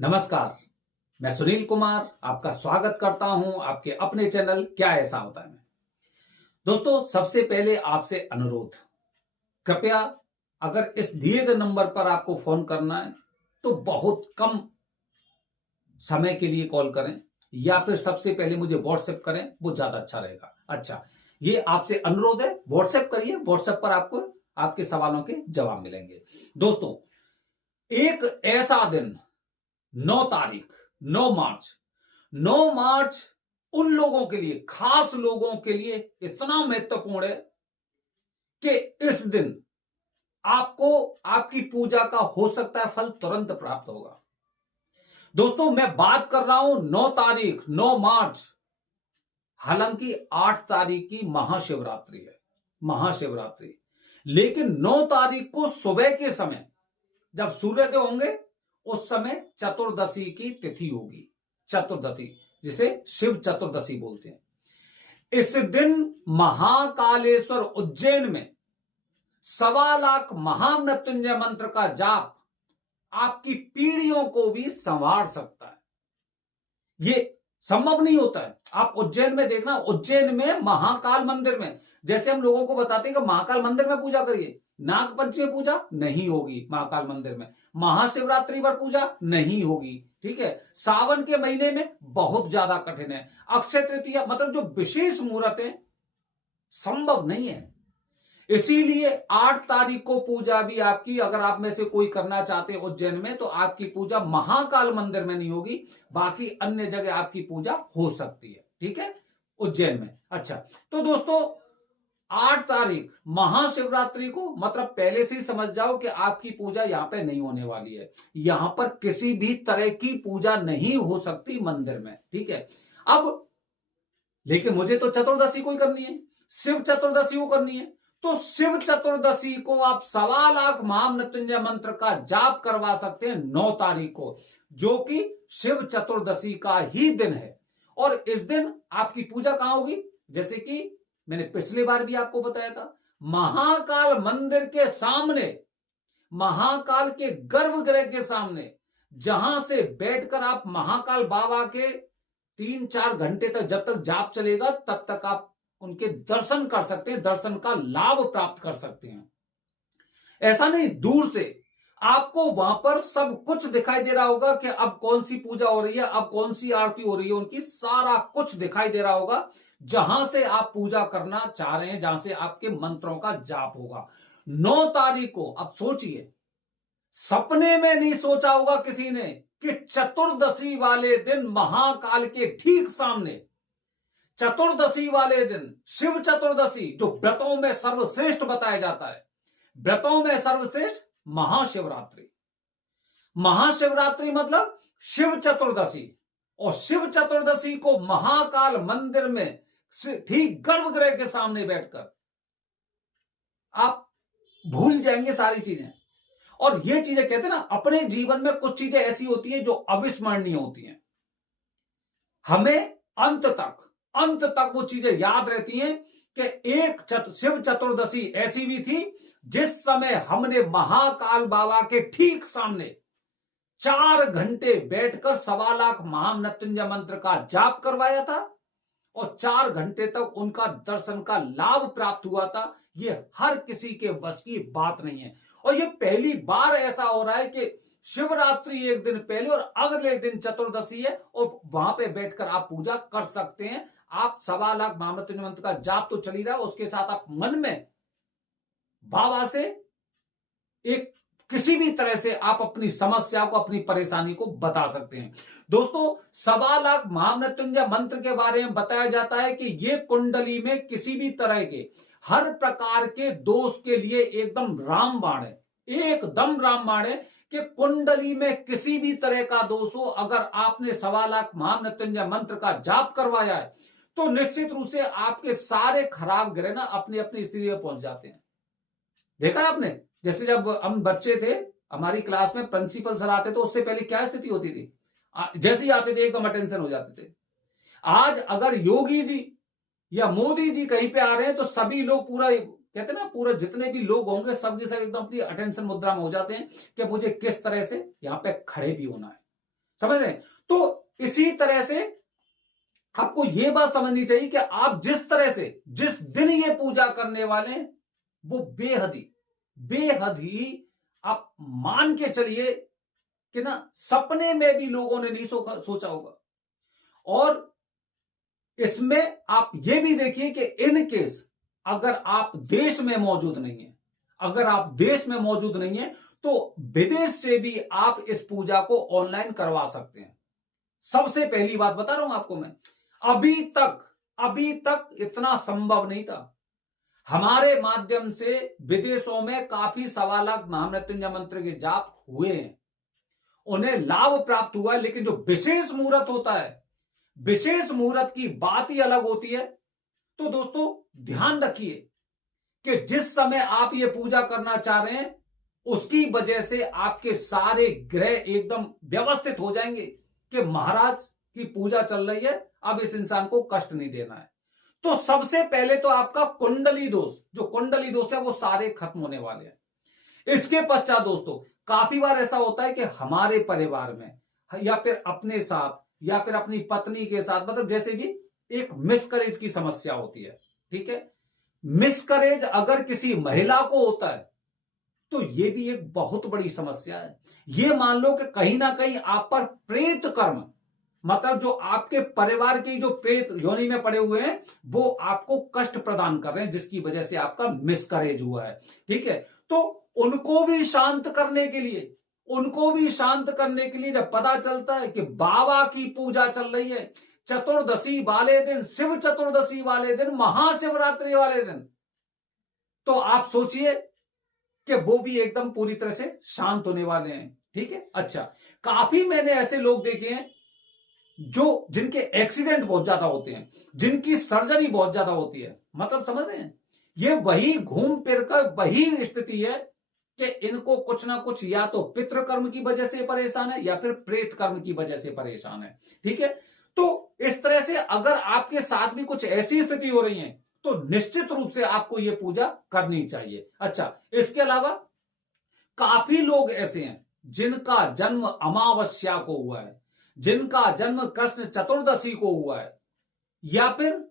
नमस्कार। मैं सुनील कुमार आपका स्वागत करता हूं आपके अपने चैनल क्या ऐसा होता है में। दोस्तों, सबसे पहले आपसे अनुरोध, कृपया अगर इस दिए गए नंबर पर आपको फोन करना है तो बहुत कम समय के लिए कॉल करें या फिर सबसे पहले मुझे व्हाट्सएप करें, वो ज्यादा अच्छा रहेगा। अच्छा, ये आपसे अनुरोध है, व्हाट्सएप करिए। व्हाट्सएप पर आपको आपके सवालों के जवाब मिलेंगे। दोस्तों, एक ऐसा दिन 9 तारीख 9 मार्च 9 मार्च उन लोगों के लिए, खास लोगों के लिए इतना महत्वपूर्ण है कि इस दिन आपको आपकी पूजा का हो सकता है फल तुरंत प्राप्त होगा। दोस्तों, मैं बात कर रहा हूं 9 तारीख 9 मार्च। हालांकि 8 तारीख की महाशिवरात्रि है, महाशिवरात्रि। लेकिन 9 तारीख को सुबह के समय जब सूर्योदय होंगे उस समय चतुर्दशी की तिथि होगी। चतुर्दशी, जिसे शिव चतुर्दशी बोलते हैं। इस दिन महाकालेश्वर उज्जैन में 1.25 लाख महामृत्युंजय मंत्र का जाप आपकी पीढ़ियों को भी संवार सकता है। ये संभव नहीं होता है। आप उज्जैन में देखना, उज्जैन में महाकाल मंदिर में, जैसे हम लोगों को बताते हैं कि महाकाल मंदिर में पूजा करिए, नागपंचमी में पूजा नहीं होगी महाकाल मंदिर में, महाशिवरात्रि पर पूजा नहीं होगी। ठीक है, सावन के महीने में बहुत ज्यादा कठिन है, अक्षय तृतीया मतलब जो विशेष मुहूर्त है संभव नहीं है। इसीलिए 8 तारीख को पूजा भी आपकी, अगर आप में से कोई करना चाहते हैं उज्जैन में, तो आपकी पूजा महाकाल मंदिर में नहीं होगी, बाकी अन्य जगह आपकी पूजा हो सकती है। ठीक है, उज्जैन में। अच्छा, तो दोस्तों 8 तारीख महाशिवरात्रि को मतलब पहले से ही समझ जाओ कि आपकी पूजा यहां पे नहीं होने वाली है। यहां पर किसी भी तरह की पूजा नहीं हो सकती मंदिर में। ठीक है, अब लेकिन मुझे तो चतुर्दशी को ही करनी है, शिव चतुर्दशी को करनी है। तो शिव चतुर्दशी को आप 1.25 लाख महामृत्युंजय मंत्र का जाप करवा सकते हैं 9 तारीख को, जो कि शिव चतुर्दशी का ही दिन है। और इस दिन आपकी पूजा कहां होगी? जैसे कि मैंने पिछली बार भी आपको बताया था, महाकाल मंदिर के सामने, महाकाल के गर्भगृह के सामने, जहां से बैठकर आप महाकाल बाबा के 3-4 घंटे तक, जब तक जाप चलेगा तब तक आप उनके दर्शन कर सकते हैं, दर्शन का लाभ प्राप्त कर सकते हैं। ऐसा नहीं, दूर से आपको वहां पर सब कुछ दिखाई दे रहा होगा कि अब कौन सी पूजा हो रही है, अब कौन सी आरती हो रही है, उनकी सारा कुछ दिखाई दे रहा होगा, जहां से आप पूजा करना चाह रहे हैं, जहां से आपके मंत्रों का जाप होगा 9 तारीख को। अब सोचिए, सपने में नहीं सोचा होगा किसी ने कि चतुर्दशी वाले दिन महाकाल के ठीक सामने, चतुर्दशी वाले दिन, शिव चतुर्दशी जो व्रतों में सर्वश्रेष्ठ बताया जाता है, व्रतों में सर्वश्रेष्ठ महाशिवरात्रि। महाशिवरात्रि मतलब शिव चतुर्दशी, और शिव चतुर्दशी को महाकाल मंदिर में ठीक गर्भगृह के सामने बैठकर आप भूल जाएंगे सारी चीजें। और ये चीजें कहते हैं ना, अपने जीवन में कुछ चीजें ऐसी होती हैं जो अविस्मरणीय होती हैं, हमें अंत तक वो चीजें याद रहती हैं कि एक शिव चतुर्दशी ऐसी भी थी जिस समय हमने महाकाल बाबा के ठीक सामने 4 घंटे बैठकर 1.25 लाख महामृत्युंजय मंत्र का जाप करवाया था, और 4 घंटे तक उनका दर्शन का लाभ प्राप्त हुआ था। ये हर किसी के बस की बात नहीं है, और ये पहली बार ऐसा हो रहा है कि शिवरात्रि एक दिन पहले और अगले दिन चतुर्दशी है, और वहां पे बैठकर आप पूजा कर सकते हैं। आप 1.25 लाख महामृत्युंजय मंत्र का जाप तो चल ही रहा है, उसके साथ आप मन में बाबा से एक किसी भी तरह से आप अपनी समस्या को, अपनी परेशानी को बता सकते हैं। दोस्तों, 1.25 लाख महामृत्युंजय मंत्र के बारे में बताया जाता है कि ये कुंडली में किसी भी तरह के हर प्रकार के दोष के लिए एकदम रामबाण है, एकदम रामबाण है कि कुंडली में किसी भी तरह का दोष हो, अगर आपने 1.25 लाख महामृत्युंजय मंत्र का जाप करवाया है तो निश्चित रूप से आपके सारे खराब ग्रह ना अपनी अपनी स्थिति में पहुंच जाते हैं। देखा है आपने, जैसे जब हम बच्चे थे, हमारी क्लास में प्रिंसिपल सर आते तो उससे पहले क्या स्थिति होती थी, जैसे ही आते थे एकदम अटेंशन हो जाते थे। आज अगर योगी जी या मोदी जी कहीं पे आ रहे हैं तो सभी लोग पूरा कहते ना, पूरा जितने भी लोग होंगे सबके सब एकदम अपनी अटेंशन मुद्रा में हो जाते हैं कि मुझे किस तरह से यहाँ पे खड़े भी होना है। समझ रहे हैं? तो इसी तरह से आपको यह बात समझनी चाहिए कि आप जिस तरह से जिस दिन ये पूजा करने वाले हैं वो बेहद ही आप मान के चलिए कि ना सपने में भी लोगों ने नहीं सोचा होगा। और इसमें आप ये भी देखिए कि इन केस अगर आप देश में मौजूद नहीं है, अगर आप देश में मौजूद नहीं है तो विदेश से भी आप इस पूजा को ऑनलाइन करवा सकते हैं। सबसे पहली बात बता रहा हूं आपको मैं, अभी तक इतना संभव नहीं था। हमारे माध्यम से विदेशों में काफी 1.25 लाख महामृत्युंजय मंत्र के जाप हुए हैं, उन्हें लाभ प्राप्त हुआ है। लेकिन जो विशेष मुहूर्त होता है, विशेष मुहूर्त की बात ही अलग होती है। तो दोस्तों ध्यान रखिए कि जिस समय आप ये पूजा करना चाह रहे हैं उसकी वजह से आपके सारे ग्रह एकदम व्यवस्थित हो जाएंगे कि महाराज की पूजा चल रही है, अब इस इंसान को कष्ट नहीं देना है। तो सबसे पहले तो आपका कुंडली दोष, जो कुंडली दोष है वो सारे खत्म होने वाले हैं। इसके पश्चात दोस्तों काफी बार ऐसा होता है कि हमारे परिवार में या फिर अपने साथ या फिर अपनी पत्नी के साथ, मतलब जैसे भी एक मिसकरेज की समस्या होती है। ठीक है, मिसकरेज अगर किसी महिला को होता है तो यह भी एक बहुत बड़ी समस्या है। यह मान लो कि कहीं ना कहीं आप पर प्रेत कर्म, मतलब जो आपके परिवार के जो प्रेत योनि में पड़े हुए हैं वो आपको कष्ट प्रदान कर रहे हैं, जिसकी वजह से आपका मिसकरेज हुआ है। ठीक है, तो उनको भी शांत करने के लिए, जब पता चलता है कि बाबा की पूजा चल रही है, चतुर्दशी वाले दिन, शिव चतुर्दशी वाले दिन, महाशिवरात्रि वाले दिन, तो आप सोचिए कि वो भी एकदम पूरी तरह से शांत होने वाले हैं। ठीक है, अच्छा, काफी मैंने ऐसे लोग देखे हैं जिनके एक्सीडेंट बहुत ज्यादा होते हैं, जिनकी सर्जरी बहुत ज्यादा होती है। मतलब समझ रहे हैं, ये वही घूम फिर कर वही स्थिति है कि इनको कुछ ना कुछ या तो पितृ कर्म की वजह से परेशान है या फिर प्रेत कर्म की वजह से परेशान है। ठीक है, तो इस तरह से अगर आपके साथ भी कुछ ऐसी स्थिति हो रही है तो निश्चित रूप से आपको यह पूजा करनी चाहिए। अच्छा, इसके अलावा काफी लोग ऐसे हैं जिनका जन्म अमावस्या को हुआ है, जिनका जन्म कृष्ण चतुर्दशी को हुआ है, या फिर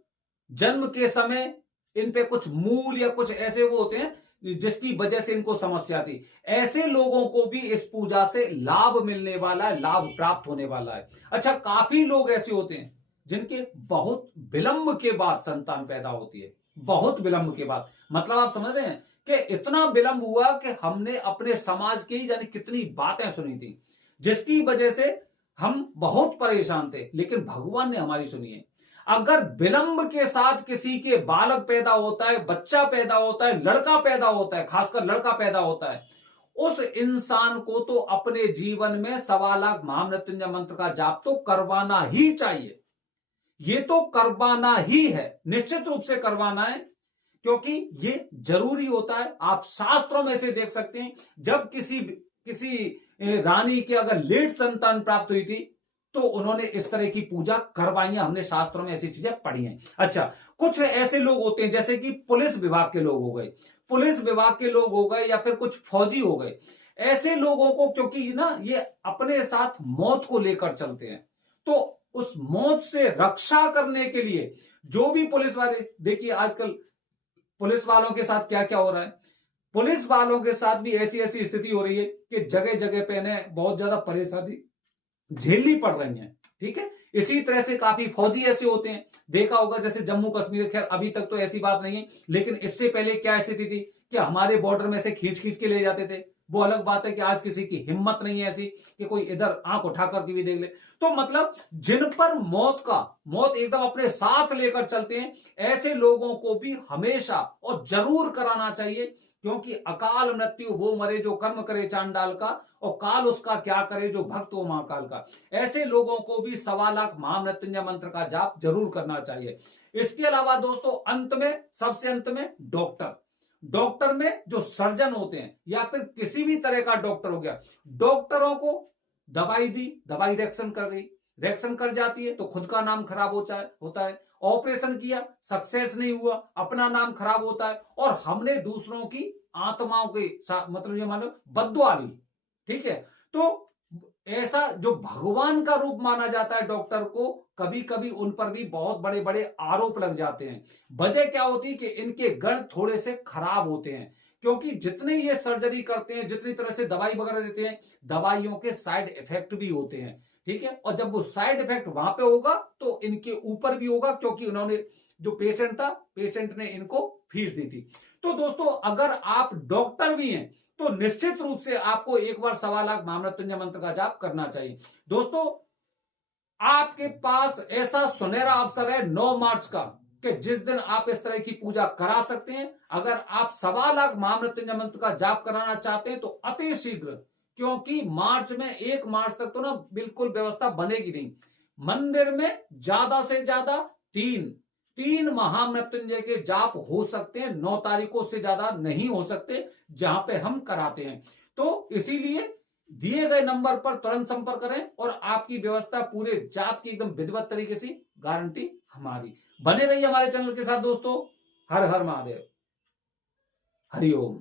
जन्म के समय इन पे कुछ मूल या कुछ ऐसे वो होते हैं जिसकी वजह से इनको समस्या थी। ऐसे लोगों को भी इस पूजा से लाभ मिलने वाला है, लाभ प्राप्त होने वाला है। अच्छा, काफी लोग ऐसे होते हैं जिनके बहुत विलंब के बाद संतान पैदा होती है, बहुत विलंब के बाद। मतलब आप समझ रहे हैं कि इतना विलंब हुआ कि हमने अपने समाज की जाने कितनी बातें सुनी थी, जिसकी वजह से हम बहुत परेशान थे, लेकिन भगवान ने हमारी सुनी है। अगर विलंब के साथ किसी के बालक पैदा होता है, बच्चा पैदा होता है, लड़का पैदा होता है, खासकर लड़का पैदा होता है, उस इंसान को तो अपने जीवन में 1.25 लाख महामृत्युंजय मंत्र का जाप तो करवाना ही चाहिए। ये तो करवाना ही है, निश्चित रूप से करवाना है, क्योंकि ये जरूरी होता है। आप शास्त्रों में से देख सकते हैं, जब किसी रानी के अगर लेट संतान प्राप्त हुई थी तो उन्होंने इस तरह की पूजा करवाई है। हमने शास्त्रों में ऐसी चीजें पढ़ी हैं। अच्छा, कुछ ऐसे लोग होते हैं जैसे कि पुलिस विभाग के लोग हो गए, या फिर कुछ फौजी हो गए। ऐसे लोगों को, क्योंकि ना ये अपने साथ मौत को लेकर चलते हैं, तो उस मौत से रक्षा करने के लिए जो भी पुलिस वाले, देखिए आजकल पुलिस वालों के साथ क्या क्या हो रहा है। पुलिस वालों के साथ भी ऐसी ऐसी स्थिति हो रही है कि जगह जगह पे इन्हें बहुत ज्यादा परेशानी झेलनी पड़ रही है। ठीक है, इसी तरह से काफी फौजी ऐसे होते हैं, देखा होगा जैसे जम्मू कश्मीर, खैर अभी तक तो ऐसी बात नहीं है, लेकिन इससे पहले क्या स्थिति थी कि हमारे बॉर्डर में से खींच खींच के ले जाते थे। वो अलग बात है कि आज किसी की हिम्मत नहीं है ऐसी कि कोई इधर आंख उठाकर के भी देख ले। तो मतलब जिन पर मौत एकदम अपने साथ लेकर चलते हैं, ऐसे लोगों को भी हमेशा और जरूर कराना चाहिए, क्योंकि अकाल मृत्यु वो मरे जो कर्म करे चांडाल का, और काल उसका क्या करे जो भक्त हो महाकाल का। ऐसे लोगों को भी 1.25 लाख महामृत्युंजय मंत्र का जाप जरूर करना चाहिए। इसके अलावा दोस्तों अंत में, सबसे अंत में, डॉक्टर में जो सर्जन होते हैं या फिर किसी भी तरह का डॉक्टर हो गया, डॉक्टरों को दवाई दी, दवाई रिएक्शन कर जाती है तो खुद का नाम खराब होता है। ऑपरेशन किया, सक्सेस नहीं हुआ, अपना नाम खराब होता है, और हमने दूसरों की आत्माओं के साथ, मतलब ये मानो बद्दुआ ली। ठीक है, तो ऐसा जो भगवान का रूप माना जाता है डॉक्टर को, कभी कभी उन पर भी बहुत बड़े बड़े आरोप लग जाते हैं। वजह क्या होती है कि इनके गण थोड़े से खराब होते हैं, क्योंकि जितने ये सर्जरी करते हैं, जितनी तरह से दवाई वगैरह देते हैं, दवाइयों के साइड इफेक्ट भी होते हैं, ठीक है। और जब वो साइड इफेक्ट वहां पे होगा तो इनके ऊपर भी होगा, क्योंकि उन्होंने जो पेशेंट था, पेशेंट ने इनको फीस दी थी। तो दोस्तों, अगर आप डॉक्टर भी हैं तो निश्चित रूप से आपको एक बार 1.25 लाख महामृत्युंजय मंत्र का जाप करना चाहिए। दोस्तों, आपके पास ऐसा सुनहरा अवसर है 9 मार्च का, कि जिस दिन आप इस तरह की पूजा करा सकते हैं। अगर आप 1.25 लाख महामृत्युंजय मंत्र का जाप कराना चाहते हैं तो अति शीघ्र, क्योंकि मार्च में 1 मार्च तक तो ना बिल्कुल व्यवस्था बनेगी नहीं। मंदिर में ज्यादा से ज्यादा तीन महामृत्युंजय के जाप हो सकते हैं, 9 तारीखों से ज्यादा नहीं हो सकते जहां पे हम कराते हैं। तो इसीलिए दिए गए नंबर पर तुरंत संपर्क करें और आपकी व्यवस्था पूरे जाप की एकदम विधिवत तरीके से गारंटी हमारी। बने रहिए हमारे चैनल के साथ दोस्तों। हर हर महादेव। हरिओम।